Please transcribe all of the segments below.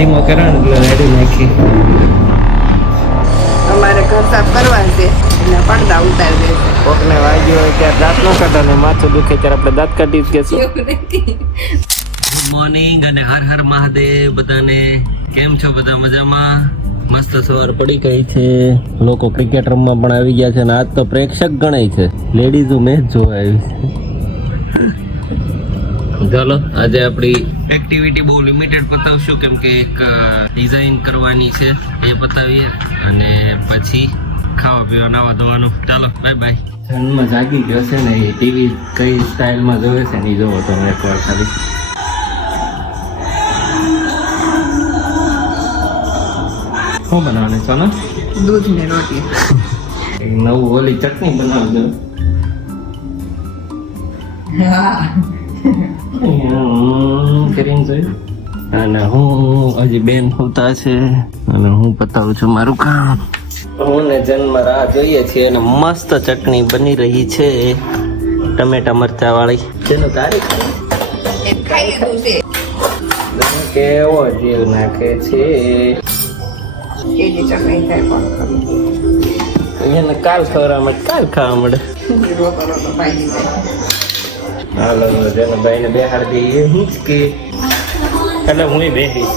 ધીમો કરો ને એટલે રેડી નાખી. અમારે ઘર સાફ કરવા છે એટલે પડદા ઉતારી દે કોકને વાગ્યો હોય ત્યારે દાંત ન કાઢો ને માથું દુખે ત્યારે આપણે દાંત કાઢી જ કહેશું. ગુડ મોર્નિંગ અને હર હર મહાદેવ બધાને. કેમ છો બધા મજામાં? મસ્ત સવાર પડી ગઈ છે. લોકો ક્રિકેટ રમવા પણ આવી ગયા છે અને આજ તો પ્રેક્ષક ગણાય છે. લેડીઝો મેચ જોવા આવી છે. ચાલો આજે આપણી એક્ટિવિટી બહુ લિમિટેડ પતાવશું કેમ કે એક ડિઝાઇન કરવાની છે એ પતાવીએ અને પછી ખાવા પીવા નાવા ધોવાનું. ચાલો બાય બાય જન્મ જાગી ગયો છે ને એ ટીવી કઈ સ્ટાઇલમાં જોવે છે ને એ જોવો તમે એકવાર ખાલી. શું બનાવવાની ને દૂધ ને રોટી. નવું ઓલી ચટણી બનાવજો. હમ, કરીને જોયું? અને હું હજી બેન હોતા છે. અને હું બતાવું છું મારું કામ. હું ને જન્મ રાહ જોઈએ છીએ અને મસ્ત ચટણી બની રહી છે. ટમેટા મરચા વાળી તેનો તારીખ કેવો જીવ નાખે છે. એને કાલ ખવડાવવા મળે કાલ ખાવા મળે ખરી રોતો રોતો ભાગી જાય હાલો જેને ભાઈને બેહાડ દઈએ હિંચકી એટલે હું બેહીશ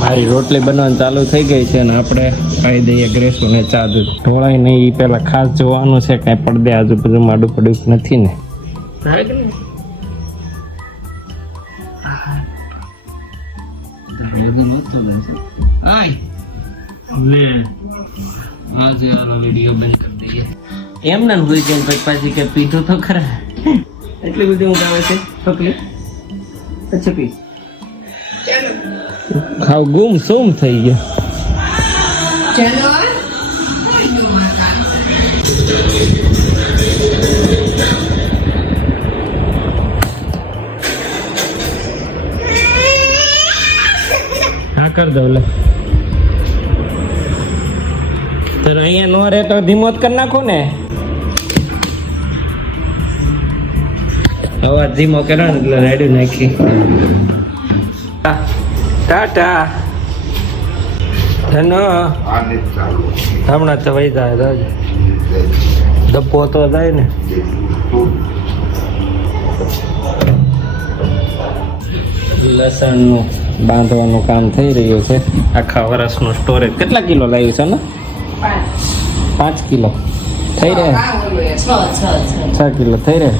મારી રોટલી બનવાનું ચાલુ થઈ ગઈ છે અને આપણે ખાઈ દઈએ ગ્રેસો ને ચા દૂધ. ઢોળાય નહીં એ પહેલા ખાસ જોવાનું છે કાંઈ પડદે આજુબાજુ માડું પડ્યું નથી ને. લે. આજે આનો વીડિયો બંધ કરી દઈએ. એમ ને હોય કે પછી પાછી કે પીધું તો ખરા. એટલી બધી ઊંઘ આવે છે? ચોકલી અચ્છા પી. ખાવ ગુમ સુમ થઈ ગયો. ચાલો હા. કર દો લે. તો અહીંયા નો રહે તો ધીમો જ કરી નાખો ને? અવાજ ધીમો કર્યો ને એટલે રેડી નાખી. ટા- ટાટા ધનો. હમણાં તો વહી જાય રાજ. ધપ્પો તો જાય ને. લસણનું બાંધવાનું કામ થઈ રહ્યું છે. આખા વર્ષનું સ્ટોરેજ કેટલા કિલો લાવ્યું છે ને? પાંચ. કિલો. થઈ રહે છ કિલો. થઈ રહે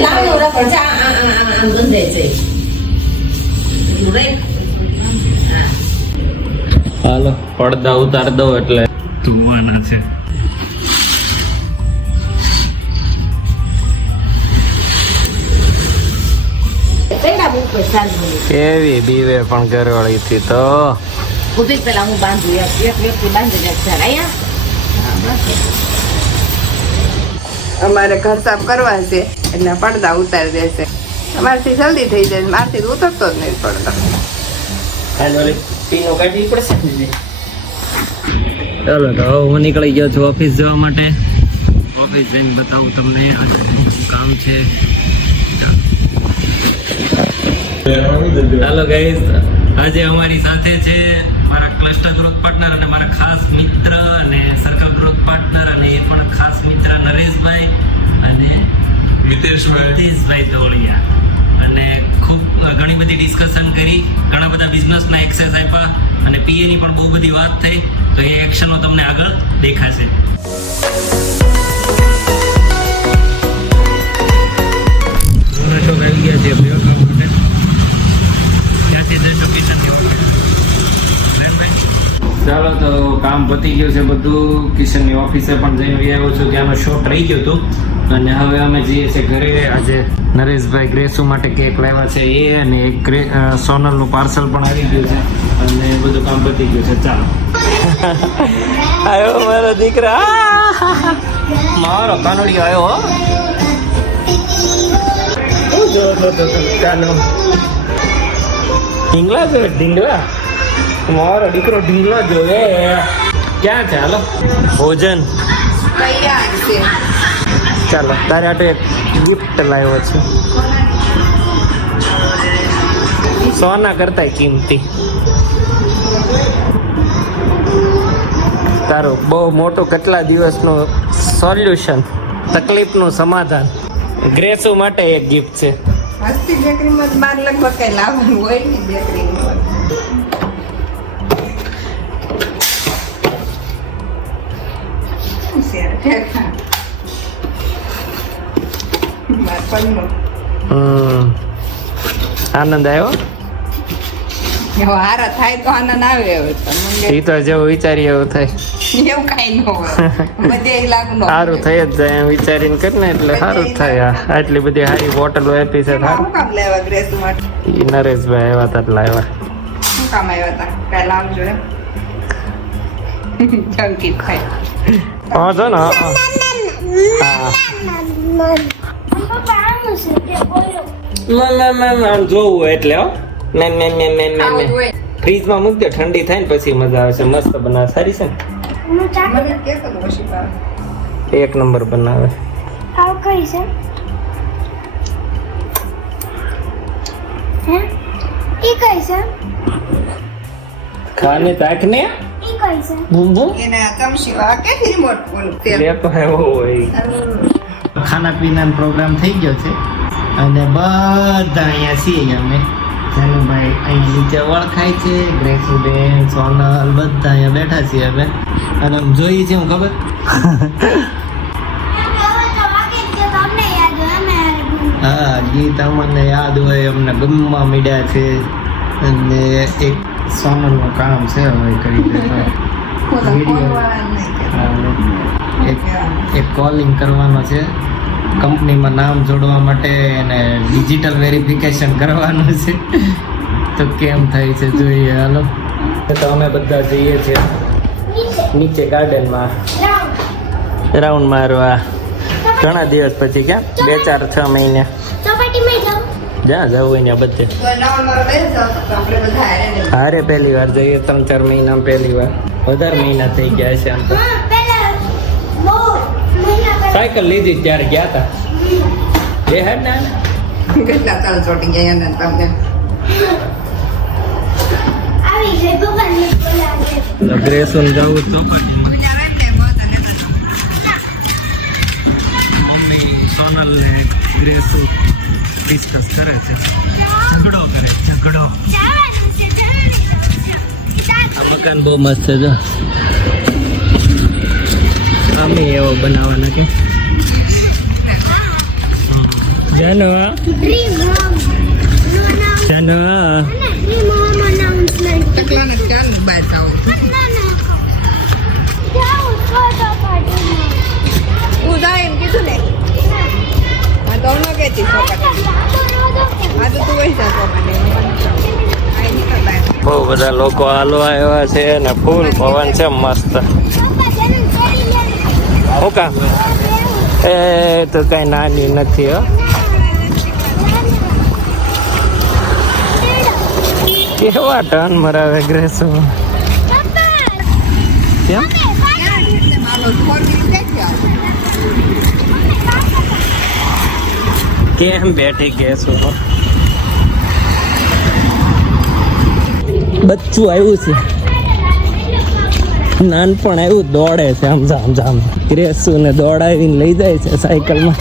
આમ ગંધે છે એટલું રે હા હાલો. પડદા ઉતાર દો એટલે. ધુવાના છે. કેવી બીવે પણ ઘરવાળી થી તો? ઊભી પેલા હું બાંધું એક વ્યક્તિ બાંધી જાય અહીંયા અમારે ઘર સાફ કરવા છે એટલે પડદા ઉતારી દેશે. અમારથી જલ્દી થઈ જાય મારથી તો ઉતરતો જ નહીં ને ચાલો તો હવે હું નીકળી ગયો છું ઓફિસ જવા માટે. ઓફિસ જઈને બતાવું તમને આજે શું કામ છે. ચાલો ગાઈસ આજે અમારી સાથે છે મારા ક્લસ્ટર ગ્રોથ પાર્ટનર અને મારા ખાસ મિત્ર અને સર્કલ ગ્રોથ પાર્ટનર અને એ પણ ખાસ મિત્ર નરેશભાઈ. નીતિશભાઈ ધોળિયા અને ખૂબ ઘણી બધી ડિસ્કશન કરી. ઘણા બધા બિઝનેસના એક્સેસ આપ્યા. અને પીએની પણ બહુ બધી વાત થઈ. તો એ એક્શનો તમને આગળ દેખાશે. ચાલો તો કામ પતી ગયું છે બધું. કિશનની ઓફિસે પણ જઈને આવ્યો છું. ત્યાંનો શોટ રહી ગયો હતો. અને હવે અમે જઈએ છીએ ઘરે. આજે નરેશભાઈ ગ્રેસુ માટે કેક લાવ્યા છે એ અને એક ગ્રે સોનલનું પાર્સલ પણ આવી ગયું છે અને બધું કામ પતી ગયું છે. ચાલો. આવ્યો મારો દીકરા. મારો કાનડિયો આવ્યો ઢીંગલા જોવે ઢીંગલા? મારો દીકરો ઢીંગલો જોવે. ક્યાં છે? હાલો. ભોજન. તૈયાર છે? ચાલો, તારે આટે એક ગિફ્ટ લાવ્યો છે. સોના કરતા કિંમતી. તારું બહુ મોટું કેટલા દિવસનું સોલ્યુશન તકલીફનું સમાધાન. ગ્રેસુ માટે એક ગિફ્ટ છે. બેકરીમાં બાર લગભગ કઈ લાવવાનું હોય નહીં બેકરીમાં. આનંદ આવ્યો? હારા થાય તો આનંદ આવે એ તો. જેવું વિચારી એવું થાય. એવું કાંઈ ન હોય. બધે લાગુ સારું થઈ જ જાય એમ વિચારીને કરી ને એટલે સારું થાય. આટલી બધી સારી બોટલો આપી છે શું કામ લેવા ગ્રેસ માટે? નરેશભાઈ આવ્યા હતા એટલે આવ્યા શું કામ આવ્યા હતા કાંઈ લાવજો એમ. ચમકી થાય. હા જો ને હા, હા. ના ના ના ના આમ જોવું હોય એટલે હો. ને ને ને મે ખાવું ને ફ્રીજમાં મૂક દે ઠંડી થાય ને પછી મજા આવે છે. મસ્ત બનાવે. સારી છે તો. ને એક નંબર બનાવે. આવ કઈ છે? હે? ઈ કઈ છે? ખાને તાક ને? ઈ કઈ છે? બૂમ બૂમ. એને આ ક્યાંથી remote ઓલું તેલ? લેતો હોય. ખાના પીનાનો પ્રોગ્રામ થઈ ગયો છે. અને બધા અહીંયા છીએ અમે. જાનુભાઈ અહીંયા નીચે ઓળખાય છે ગ્રેસુબેન સોનલ બધા અહીંયા બેઠા છીએ અમે. અને આમ જોઈએ છીએ હું ખબર? હા ગીત અમને યાદ હોય અમને ગમવા મીડ્યા છે. અને એક સોનલનું કામ છે હવે કરી દેતો એક કોલિંગ કરવાનો છે. કંપનીમાં નામ જોડવા માટે અને ડિજિટલ વેરિફિકેશન કરવાનું છે. તો કેમ થાય છે જોઈએ, હાલો. તો અમે બધા જઈએ છીએ. નીચે ગાર્ડનમાં રાઉન્ડ મારવા. ઘણા દિવસ પછી ક્યાં? બે, ચાર, છ મહિને. જ્યાં જવું હોય ત્યાં બધે. ને હારે પહેલી વાર જઈએ, ત્રણ, ચાર મહિના પહેલી વાર. વધારે મહિના થઈ ગયા છે આમ તો. સાયકલ લીધી ત્યારે ગયા હતા બે હે ને કેટલા ચાલ ચોટી ગયા ને તમને ગ્રેસન જવું ચોપાટીમાં મમ્મી સોનલ ને ગ્રેસુ ડિસ્કસ કરે છે. ઝઘડો કરે ઝઘડો. આ મકાન બહુ મસ્ત છે જો એવો બનાવવાના કે? જાનો ડ્રીમ હોમ જાનો ડ્રીમ હોમ અનાઉન્સમેન્ટ કેટલાને ચાલ ને બહાર જાઓ ના ના જાઉં છો ચોપાટીમાં તું જાય એમ કીધું ને. આ તો ન કહેતી ચોપાટી આ તો તું વહી જા ચોપાટી આઈ નીકળ બહાર બહુ બધા લોકો હાલવા આવ્યા છે અને ફૂલ પવન છે મસ્ત. હું એ તો કઈ નાની નથી, હો. કેવા ટર્ન મરાવે ગ્રેસો કેમ? કેમ બેઠી ગેસો બચ્ચું આવ્યું છે. નાનપણ આવ્યું દોડે છે, આમ જામ જામ. ને દોડાવીને લઈ જાય છે સાયકલમાં.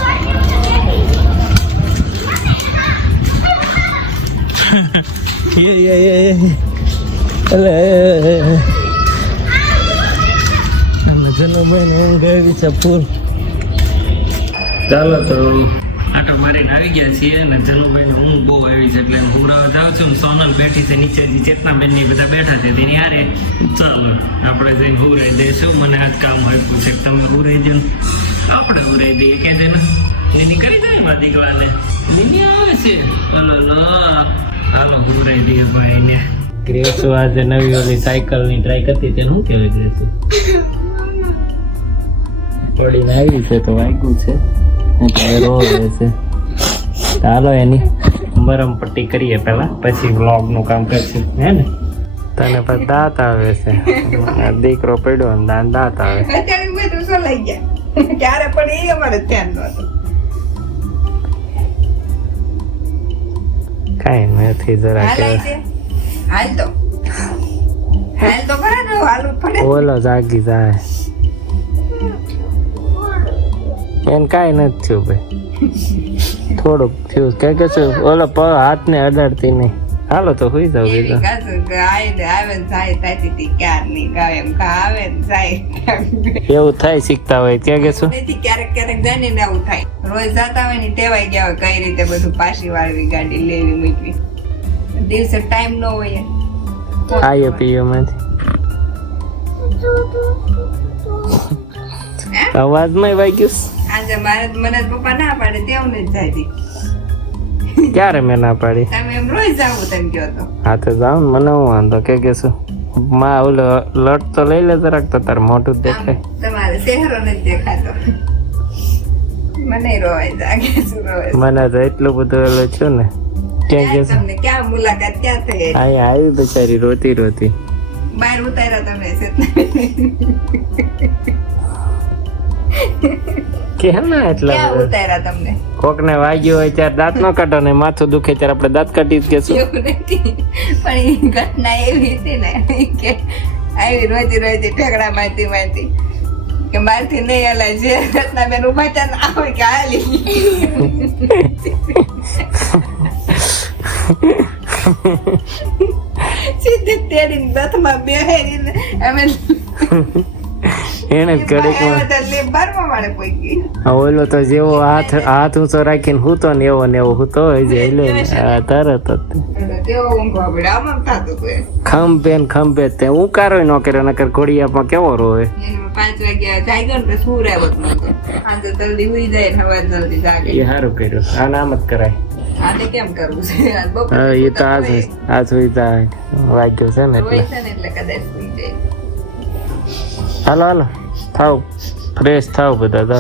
ચાલો તો આટો મારીને આવી ગયા છીએ અને જનુભાઈ હું બહુ આવી છે એટલે હું જાઉં છું ને સોનલ બેઠી છે નીચે ચેતનાબેનની બધા બેઠા છે. તેની હારે ચાલો આપણે જઈને હું રહી દઈશું મને આજ કામ આપ્યું છે. તમે હુરાઈ રહી દે આપણે હું રહી દઈએ કે જેને દીદી કરી જાય મારા દીકરાને. દીદી આવે છે. ઓલો લો હાલો રહી દઈએ ભાઈ ને ગ્રેસુ આજે નવી ઓલી સાયકલની ટ્રાય કરતી તેને શું કહેવાય ગ્રેસુ પડીને આવી છે તો વાગ્યું છે. રોવે છે. ચાલો એની મરમ પટ્ટી કરીએ પહેલા પછી વ્લોગનું કામ કરશું. હે ને? તને પછી દાંત આવે છે. દીકરો પડ્યો ને દાંત દાંત આવે. અત્યારે બધું શું ક્યારે પણ એ અમારે ધ્યાન નહોતું કાંઈ નથી જરા હાલાય કે છે હાલ તો. હાલ તો ખરા ને હાલવું પડે ઓલો જાગી જાય. એને કાંઈ નથી થયું ભાઈ. થોડુંક થયું. કે કે શું ઓલો પ હાથને અડાડતી નહીં. હાલો તો હોઈ જાવ એવી બીજા એવું થાય શીખતા હોય કે કે શું? ક્યારેક ક્યારેક જાય ને આવું થાય. રોજ જતા હોય ને ટેવાઈ ગયા હોય કઈ રીતે બધું પાછી વાળવી ગાડી લેવી મૂકવી. દિવસે ટાઈમ ન હોય આઈએ પીએ માંથી? અવાજમાં વાગ્યું મારે મને પપ્પા ના પાડે તેવું જ જાય તી. ક્યારે મેં ના પાડી? તમે એમ રોજ જાવું તેમ કહો તો. હા તો ને મને હું વાંધો? કે કે શું? માં ઓલો લટ તો લઈ લે જરાક તો તાર મોટું દેખાય. તમારે ચહેરો નથી દેખાતો. મને રોવાય જાગે શું રોવાય? મને તો એટલું બધું ઓલું છું ને ક્યાં છે તમને? ક્યાં મુલાકાત? ક્યાં થઈ? અહીંયા આવી બચારી રોતી રોતી. બહાર ઉતાર્યા તમે કેમ ના એટલે ઉતાર્યા તમને? કોક ને વાગ્યો હોય ત્યારે દાંત ન કાઢો ને માથું દુખે ત્યારે આપણે દાંત કાઢી કે શું પણ એ ઘટના એવી હતી ને કે આવી રોતી રોતી ઠેકડા માંથી માંથી કે મારથી નહીં હલાય જે ઘટના બેન ઊભા હતા ને આવે કે હાલી. સીધી તેડીને દથમાં બેહેરીને અમે એને આ ઓલો તો જેવો હાથ હાથ ઊંચો રાખીને હૂતો ને એવો ને એવો હૂતો હોય છે એટલે તરત જ. ખંભે ને ખંભે તે. ઉકારો ન કર્યો નકર ઘોડિયામાં કેવો રોવે? પાંચ વાગ્યા જાગ્યો ને તો સુર આવ્યો જ નહોતો. સાંજે જલ્દી હુઈ જાય ને જલ્દી જાગે. એ સારું કર્યું. આ નામ જ કરાય. આને કેમ કરવું છે? હા એ તો આજ આજ વાગ્યો છે ને એટલે. હાલો હાલો. થાવ ફ્રેશ થાવ બધા તો